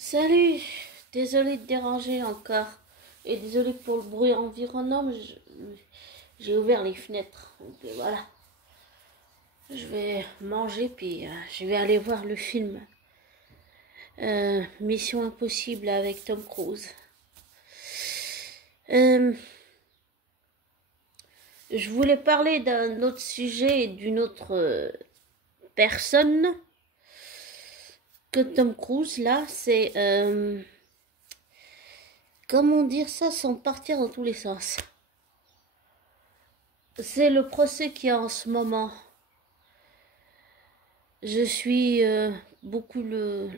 Salut, désolé de déranger encore et désolé pour le bruit environnant, mais j'ai ouvert les fenêtres. Donc voilà, je vais manger puis je vais aller voir le film Mission Impossible avec Tom Cruise. Euh, je voulais parler d'un autre sujet et d'une autre personne que Tom Cruise. Là, c'est comment dire ça sans partir dans tous les sens. C'est le procès qu'il y a en ce moment. Je suis beaucoup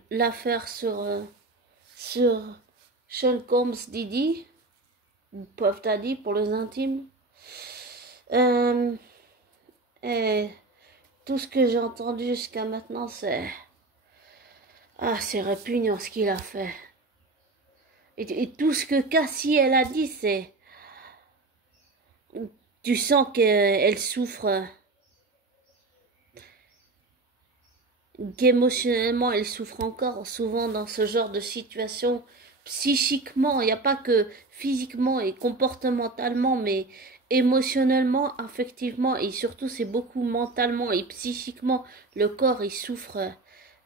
l'affaire sur Sean Combs Diddy, Puff Daddy pour les intimes. Et tout ce que j'ai entendu jusqu'à maintenant, c'est répugnant ce qu'il a fait. Et tout ce que Cassie elle a dit, c'est tu sens qu'elle souffre, qu'émotionnellement elle souffre encore souvent dans ce genre de situation. Psychiquement, il n'y a pas que physiquement et comportementalement, mais émotionnellement, affectivement et surtout c'est beaucoup mentalement et psychiquement. Le corps il souffre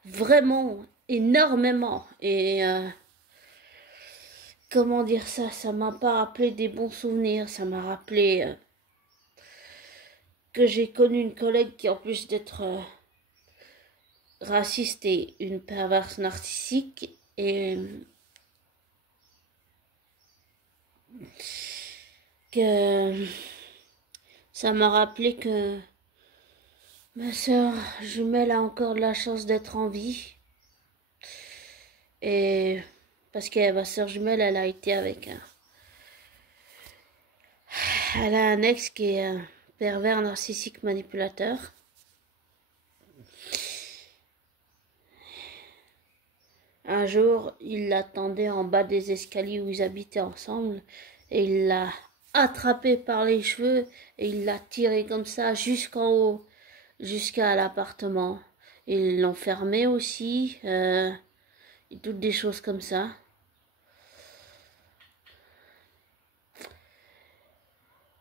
vraiment énormément et comment dire ça, ça m'a pas rappelé des bons souvenirs, ça m'a rappelé que j'ai connu une collègue qui en plus d'être raciste et une perverse narcissique et que ça m'a rappelé que ma sœur jumelle a encore de la chance d'être en vie. Et parce que ma sœur jumelle, elle a été avec elle a un ex qui est un pervers narcissique manipulateur. Un jour, il l'attendait en bas des escaliers où ils habitaient ensemble et il l'a attrapé par les cheveux et il l'a tiré comme ça jusqu'en haut, jusqu'à l'appartement. Il l'enfermait aussi, et toutes des choses comme ça.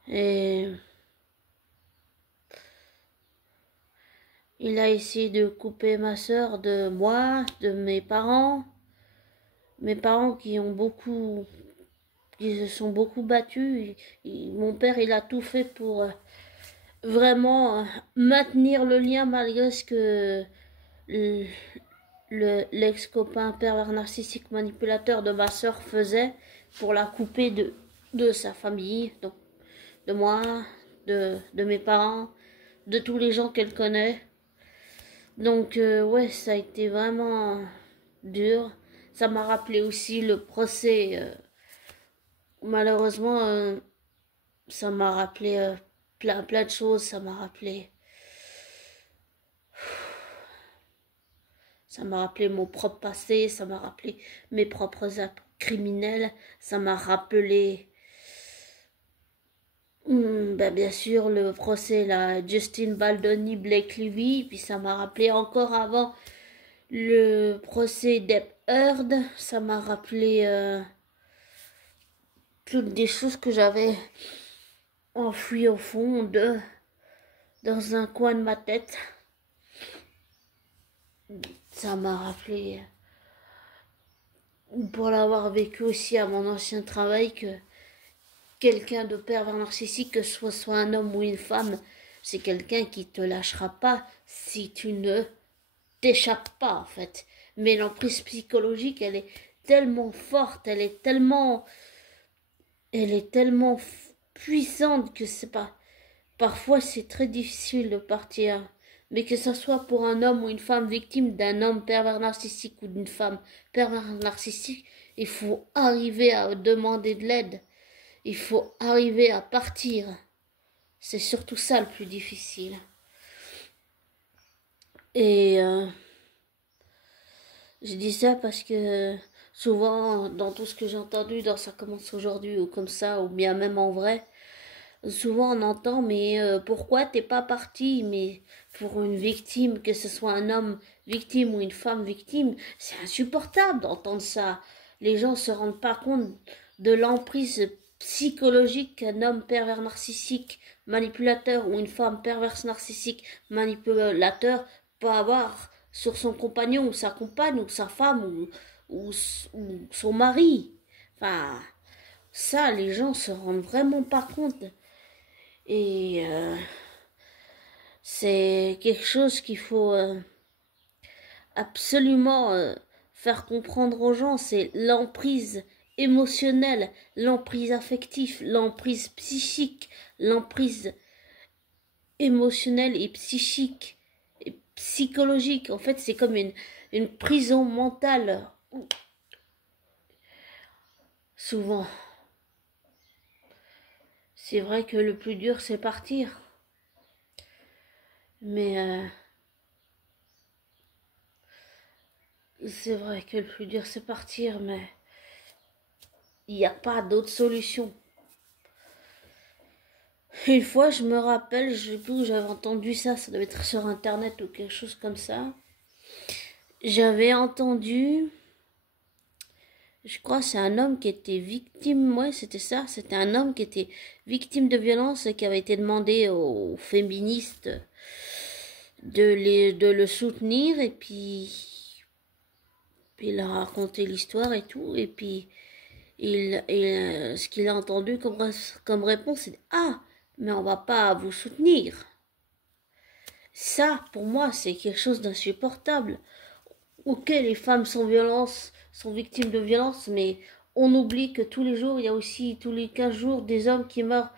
Et il a essayé de couper ma sœur de moi, de mes parents. Mes parents qui se sont beaucoup battus. Mon père, il a tout fait pour vraiment maintenir le lien malgré ce que l'ex-copain pervers narcissique manipulateur de ma sœur faisait pour la couper de sa famille, donc de moi, de mes parents, de tous les gens qu'elle connaît. Donc ouais, ça a été vraiment dur. Ça m'a rappelé aussi le procès. Malheureusement, ça m'a rappelé plein de choses. Ça m'a rappelé mon propre passé. Ça m'a rappelé mes propres actes criminels. Ça m'a rappelé, bien sûr, le procès là, Justin Baldoni, Blake Lively. Puis ça m'a rappelé encore avant le procès Depp Heard. Ça m'a rappelé toutes des choses que j'avais enfouies au fond dans un coin de ma tête. Ça m'a rappelé, pour l'avoir vécu aussi à mon ancien travail, que quelqu'un de pervers narcissique, que ce soit un homme ou une femme, c'est quelqu'un qui te lâchera pas si tu ne t'échappes pas en fait. Mais l'emprise psychologique, elle est tellement forte, elle est tellement puissante que c'est pas. Parfois, c'est très difficile de partir. Mais que ce soit pour un homme ou une femme victime d'un homme pervers narcissique ou d'une femme pervers narcissique, il faut arriver à demander de l'aide. Il faut arriver à partir. C'est surtout ça le plus difficile. Et je dis ça parce que souvent, dans tout ce que j'ai entendu, dans Ça commence aujourd'hui ou comme ça, ou bien même en vrai, Souvent on entend, mais pourquoi t'es pas parti? Mais pour une victime, que ce soit un homme victime ou une femme victime, c'est insupportable d'entendre ça. Les gens se rendent pas compte de l'emprise psychologique qu'un homme pervers narcissique, manipulateur ou une femme perverse narcissique, manipulateur peut avoir sur son compagnon ou sa compagne ou sa femme ou son mari. Enfin, ça, les gens se rendent vraiment pas compte. Et c'est quelque chose qu'il faut absolument faire comprendre aux gens. C'est l'emprise émotionnelle, l'emprise affective, l'emprise psychique, l'emprise émotionnelle et psychique et psychologique. En fait, c'est comme une prison mentale. Souvent, c'est vrai que le plus dur, c'est partir. Mais c'est vrai que le plus dur, c'est partir, mais il n'y a pas d'autre solution. Une fois, je me rappelle, je sais plus où j'avais entendu ça, ça devait être sur internet ou quelque chose comme ça. J'avais entendu, je crois, c'est un homme qui était victime, ouais, c'était ça, c'était un homme qui était victime de violence et qui avait été demandé aux féministes de le soutenir, et puis il a raconté l'histoire et tout, et puis ce qu'il a entendu comme réponse, c'est ah, mais on va pas vous soutenir. Ça, pour moi, c'est quelque chose d'insupportable. Ok, les femmes sont victimes de violences, mais on oublie que tous les jours, il y a aussi tous les 15 jours des hommes qui meurent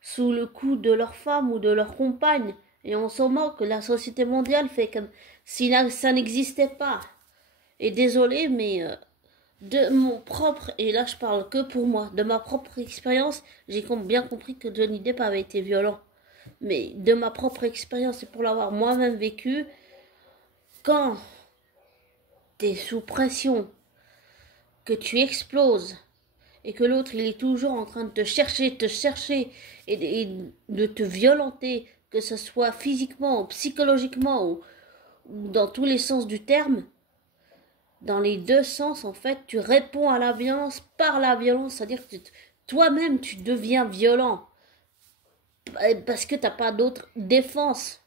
sous le coup de leur femme ou de leur compagne. Et on s'en moque, la société mondiale fait comme si ça n'existait pas. Et désolé, mais de mon propre, et là je parle que pour moi, de ma propre expérience, j'ai bien compris que Johnny Depp avait été violent. Mais de ma propre expérience et pour l'avoir moi-même vécu, quand t'es sous pression, que tu exploses, et que l'autre il est toujours en train de te chercher et de te violenter, que ce soit physiquement ou psychologiquement ou dans tous les sens du terme, dans les deux sens en fait, tu réponds à la violence par la violence, c'est-à-dire que toi-même tu deviens violent parce que t'as pas d'autre défense.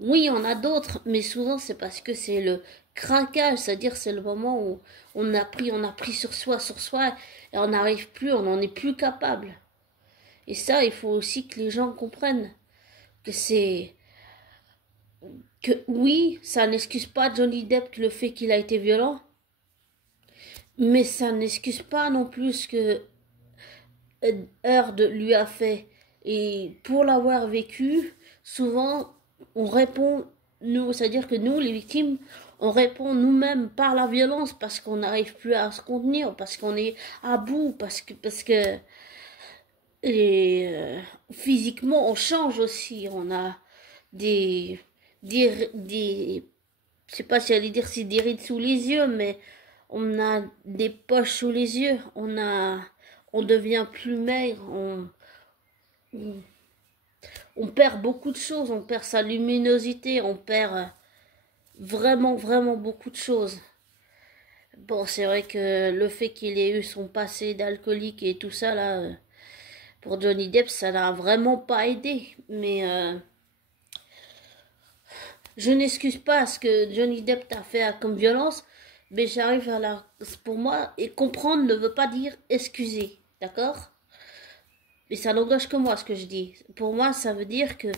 Oui, on a d'autres, mais souvent c'est parce que c'est le craquage, c'est-à-dire c'est le moment où on a pris sur soi, et on n'arrive plus, on n'en est plus capable. Et ça, il faut aussi que les gens comprennent que que oui, ça n'excuse pas Johnny Depp le fait qu'il a été violent, mais ça n'excuse pas non plus ce que Heard lui a fait. Et pour l'avoir vécu, souvent on répond, nous, c'est-à-dire que nous, les victimes, on répond nous-mêmes par la violence parce qu'on n'arrive plus à se contenir, parce qu'on est à bout, parce que physiquement on change aussi, on a des je sais pas si j'allais dire c'est des rides sous les yeux, mais on a des poches sous les yeux, on devient plus maigre, on, on perd beaucoup de choses, on perd sa luminosité, on perd vraiment, vraiment beaucoup de choses. Bon, c'est vrai que le fait qu'il ait eu son passé d'alcoolique et tout ça, là, pour Johnny Depp, ça n'a vraiment pas aidé. Mais je n'excuse pas ce que Johnny Depp t'a fait comme violence, mais j'arrive à la... Pour moi, et comprendre ne veut pas dire excuser, d'accord? Mais ça n'engage que moi ce que je dis. Pour moi, ça veut dire que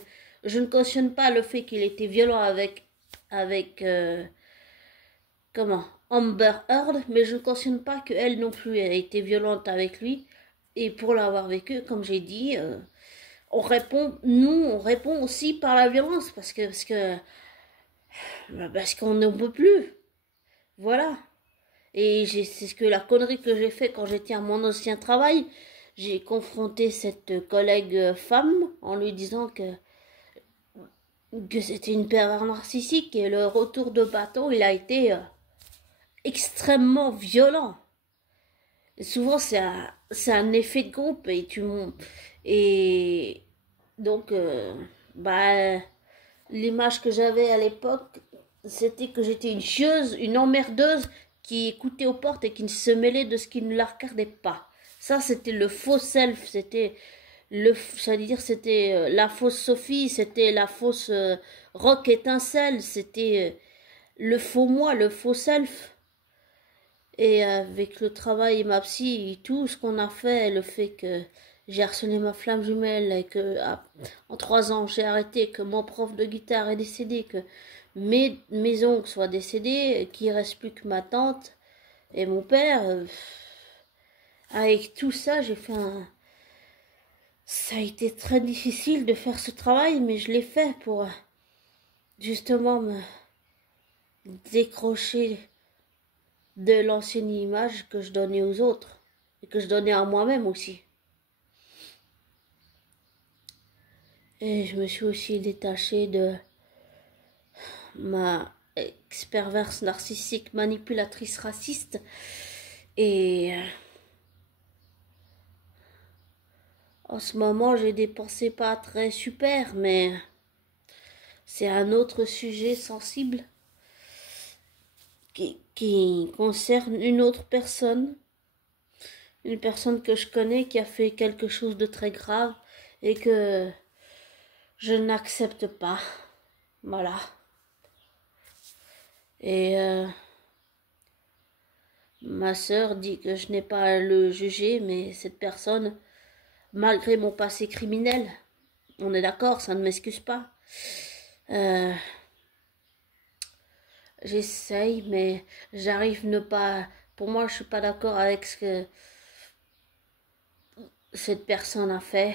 je ne cautionne pas le fait qu'il était violent avec comment, Amber Heard, mais je ne cautionne pas qu'elle non plus a été violente avec lui. Et pour l'avoir vécu, comme j'ai dit, on répond aussi par la violence parce qu'on ne peut plus. Voilà. Et c'est ce que la connerie que j'ai fait quand j'étais à mon ancien travail. J'ai confronté cette collègue femme en lui disant que c'était une pervers narcissique, et le retour de bâton, il a été extrêmement violent. Et souvent, c'est un effet de groupe et donc, bah, l'image que j'avais à l'époque, c'était que j'étais une chieuse, une emmerdeuse qui écoutait aux portes et qui ne se mêlait de ce qui ne la regardait pas. Ça, c'était le faux self, j'allais dire, c'était la fausse Sophie, c'était la fausse rock étincelle, c'était le faux moi, le faux self. Et avec le travail et ma psy et tout ce qu'on a fait, le fait que j'ai harcelé ma flamme jumelle et que en 3 ans j'ai arrêté, que mon prof de guitare est décédé, que mes oncles soient décédés, qu'il ne reste plus que ma tante et mon père. Avec tout ça, ça a été très difficile de faire ce travail, mais je l'ai fait pour justement me décrocher de l'ancienne image que je donnais aux autres et que je donnais à moi-même aussi. Et je me suis aussi détachée de ma ex-perverse narcissique manipulatrice raciste et en ce moment j'ai des pensées pas très super, mais c'est un autre sujet sensible qui concerne une autre personne, une personne que je connais qui a fait quelque chose de très grave et que je n'accepte pas. Voilà. Et ma sœur dit que je n'ai pas à le juger, mais cette personne, malgré mon passé criminel, on est d'accord, ça ne m'excuse pas. J'essaye, mais j'arrive ne pas. Pour moi, je suis pas d'accord avec ce que cette personne a fait.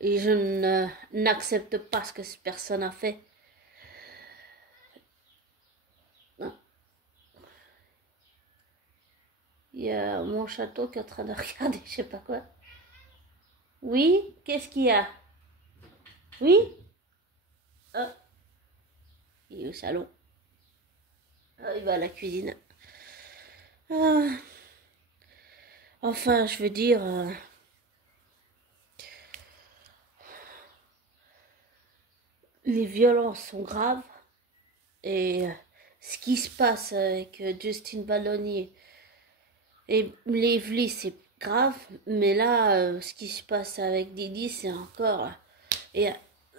Et je n'accepte pas ce que cette personne a fait. Il y a mon château qui est en train de regarder, je sais pas quoi. Oui, qu'est-ce qu'il y a? Oui? Ah, il est au salon. Ah, il va à la cuisine. Ah. Enfin, je veux dire, les violences sont graves et ce qui se passe avec Justin Balloni et Lively, c'est grave, mais là, ce qui se passe avec Didi, c'est encore. Et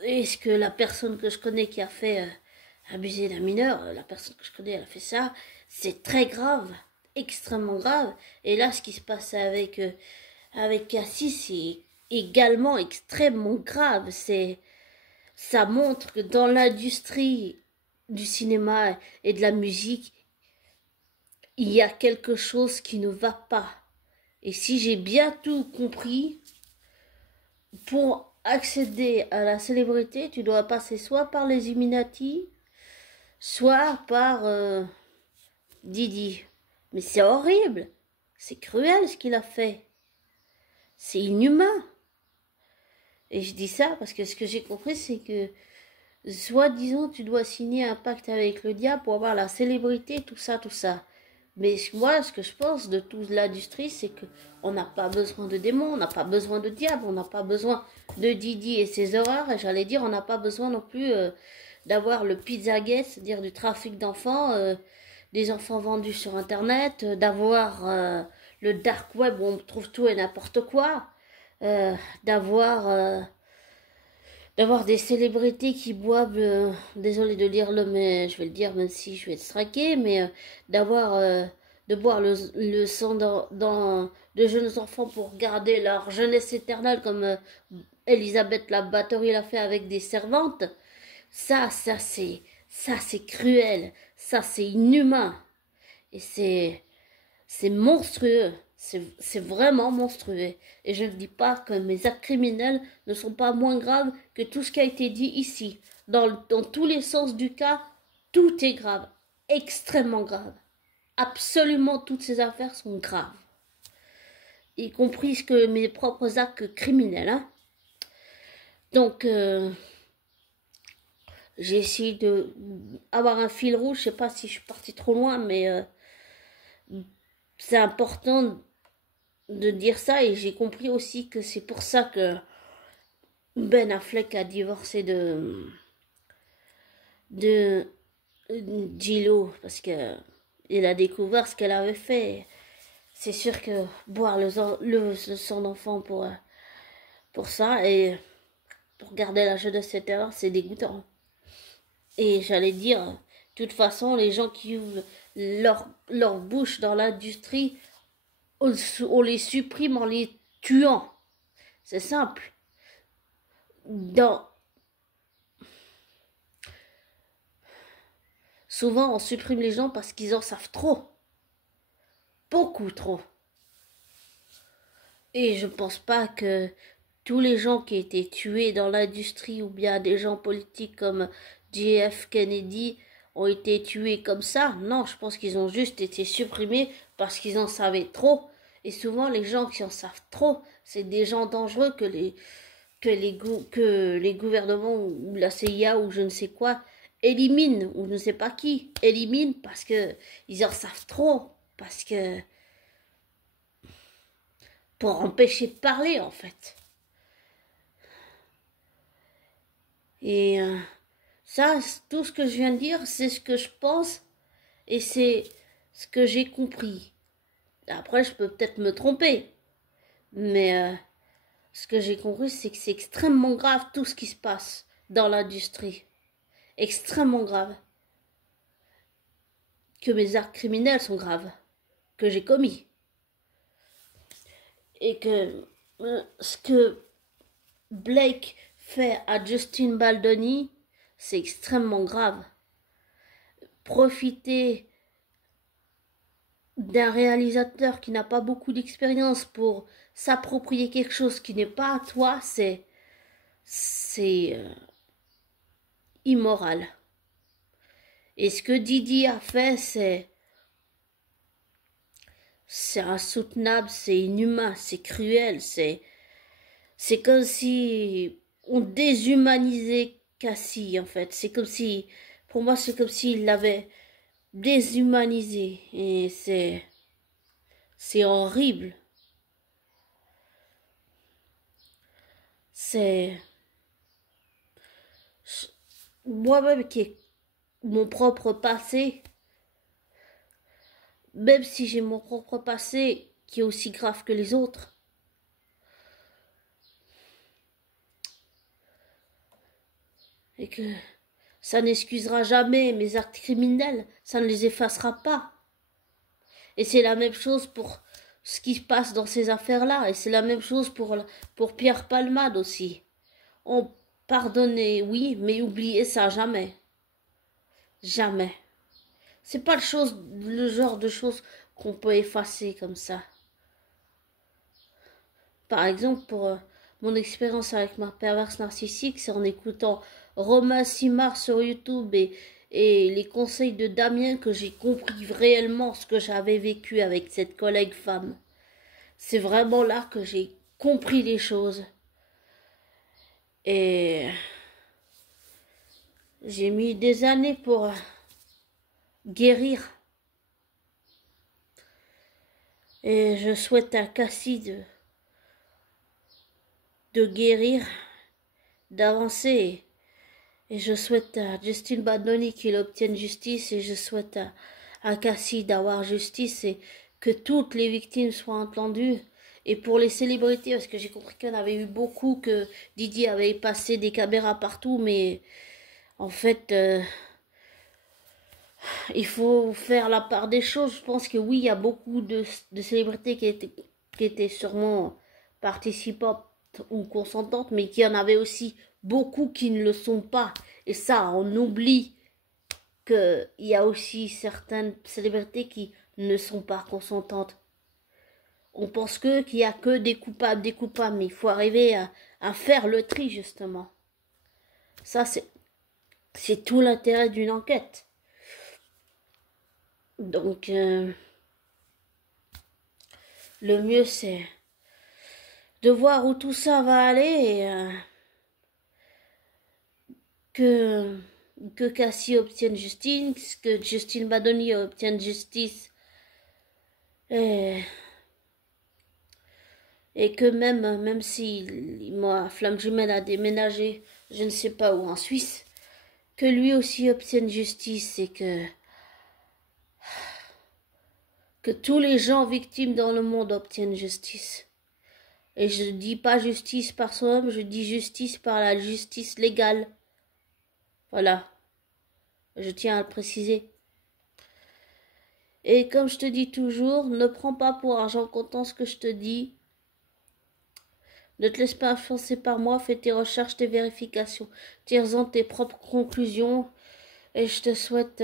est-ce que la personne que je connais qui a fait abuser d'un mineur, la personne que je connais, elle a fait ça, c'est très grave, extrêmement grave. Et là, ce qui se passe avec Cassie, c'est également extrêmement grave. Ça montre que dans l'industrie du cinéma et de la musique, il y a quelque chose qui ne va pas. Et si j'ai bien tout compris, pour accéder à la célébrité, tu dois passer soit par les Illuminati, soit par Didi. Mais c'est horrible, c'est cruel ce qu'il a fait. C'est inhumain. Et je dis ça parce que ce que j'ai compris, c'est que soi-disant, tu dois signer un pacte avec le diable pour avoir la célébrité, tout ça, tout ça. Mais moi, ce que je pense de toute l'industrie, c'est qu'on n'a pas besoin de démons, on n'a pas besoin de diable, on n'a pas besoin de Didi et ses horreurs. Et j'allais dire, on n'a pas besoin non plus d'avoir le Pizzagate, c'est-à-dire du trafic d'enfants, des enfants vendus sur Internet, d'avoir le dark web où on trouve tout et n'importe quoi, euh, d'avoir... euh, d'avoir des célébrités qui boivent, désolé de lire le, mais je vais le dire même si je vais être straqué, mais de boire le sang de jeunes enfants pour garder leur jeunesse éternelle comme Elisabeth la Bathory l'a fait avec des servantes, ça c'est cruel, ça c'est inhumain et c'est monstrueux. C'est vraiment monstrueux. Et je ne dis pas que mes actes criminels ne sont pas moins graves que tout ce qui a été dit ici. Dans tous les sens du cas, tout est grave. Extrêmement grave. Absolument toutes ces affaires sont graves. Y compris que mes propres actes criminels. Hein. Donc, j'ai essayé d'avoir un fil rouge. Je sais pas si je suis partie trop loin, mais c'est important de dire ça et j'ai compris aussi que c'est pour ça que Ben Affleck a divorcé de J-Lo parce que il a découvert ce qu'elle avait fait. C'est sûr que boire le sang d'enfant pour ça et pour garder la jeunesse, etc., c'est dégoûtant. Et j'allais dire, de toute façon, les gens qui ouvrent leur bouche dans l'industrie, on les supprime en les tuant. C'est simple. Souvent, on supprime les gens parce qu'ils en savent trop. Beaucoup trop. Et je pense pas que tous les gens qui étaient tués dans l'industrie ou bien des gens politiques comme JF Kennedy ont été tués comme ça. Non, je pense qu'ils ont juste été supprimés parce qu'ils en savaient trop. Et souvent, les gens qui en savent trop, c'est des gens dangereux que les gouvernements ou la CIA ou je ne sais quoi éliminent, ou je ne sais pas qui, éliminent parce que ils en savent trop. Parce que pour empêcher de parler en fait. Et ça, tout ce que je viens de dire, c'est ce que je pense et c'est ce que j'ai compris. Après, je peux peut-être me tromper, mais ce que j'ai compris, c'est que c'est extrêmement grave tout ce qui se passe dans l'industrie. Extrêmement grave. Que mes actes criminels sont graves, que j'ai commis. Et que ce que Blake fait à Justin Baldoni, c'est extrêmement grave. Profiter d'un réalisateur qui n'a pas beaucoup d'expérience pour s'approprier quelque chose qui n'est pas à toi, c'est immoral. Et ce que Didi a fait, c'est insoutenable, c'est inhumain, c'est cruel, c'est comme si on déshumanisait Cassie en fait. C'est comme si, pour moi, c'est comme s'il l'avait déshumanisé et c'est horrible. C'est moi-même qui ai mon propre passé, même si j'ai mon propre passé qui est aussi grave que les autres. Et que ça n'excusera jamais mes actes criminels, ça ne les effacera pas. Et c'est la même chose pour ce qui se passe dans ces affaires-là, et c'est la même chose pour Pierre Palmade aussi. On pardonnait, oui, mais oublier ça jamais. Jamais. C'est pas le genre de choses qu'on peut effacer comme ça. Par exemple, pour mon expérience avec ma perverse narcissique, c'est en écoutant Romain Simard sur YouTube et les conseils de Damien que j'ai compris réellement ce que j'avais vécu avec cette collègue femme. C'est vraiment là que j'ai compris les choses. Et j'ai mis des années pour guérir. Et je souhaite à Cassie de guérir, d'avancer. Et je souhaite à Justin Baldoni qu'il obtienne justice. Et je souhaite à Cassie d'avoir justice et que toutes les victimes soient entendues. Et pour les célébrités, parce que j'ai compris qu'il y en avait eu beaucoup, que Didier avait passé des caméras partout, mais en fait, il faut faire la part des choses. Je pense que oui, il y a beaucoup de célébrités qui étaient sûrement participantes ou consentantes, mais qu'il y en avait aussi beaucoup qui ne le sont pas. Et ça, on oublie qu'il y a aussi certaines célébrités qui ne sont pas consentantes. On pense qu'il n'y a que des coupables, mais il faut arriver à faire le tri, justement. Ça, c'est tout l'intérêt d'une enquête. Donc, le mieux, c'est de voir où tout ça va aller et que Cassie obtienne justice, que Justin Baldoni obtienne justice. Et Et que même si moi, Flamme Jumelle a déménagé, je ne sais pas où, en Suisse, que lui aussi obtienne justice et que tous les gens victimes dans le monde obtiennent justice. Et je ne dis pas justice par soi-même, je dis justice par la justice légale. Voilà. Je tiens à le préciser. Et comme je te dis toujours, ne prends pas pour argent comptant ce que je te dis. Ne te laisse pas influencer par moi, fais tes recherches, tes vérifications. Tire-en tes propres conclusions. Et je te souhaite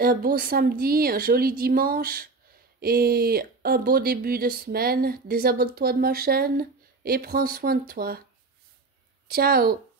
un beau samedi, un joli dimanche et un beau début de semaine. Désabonne-toi de ma chaîne et prends soin de toi. Ciao!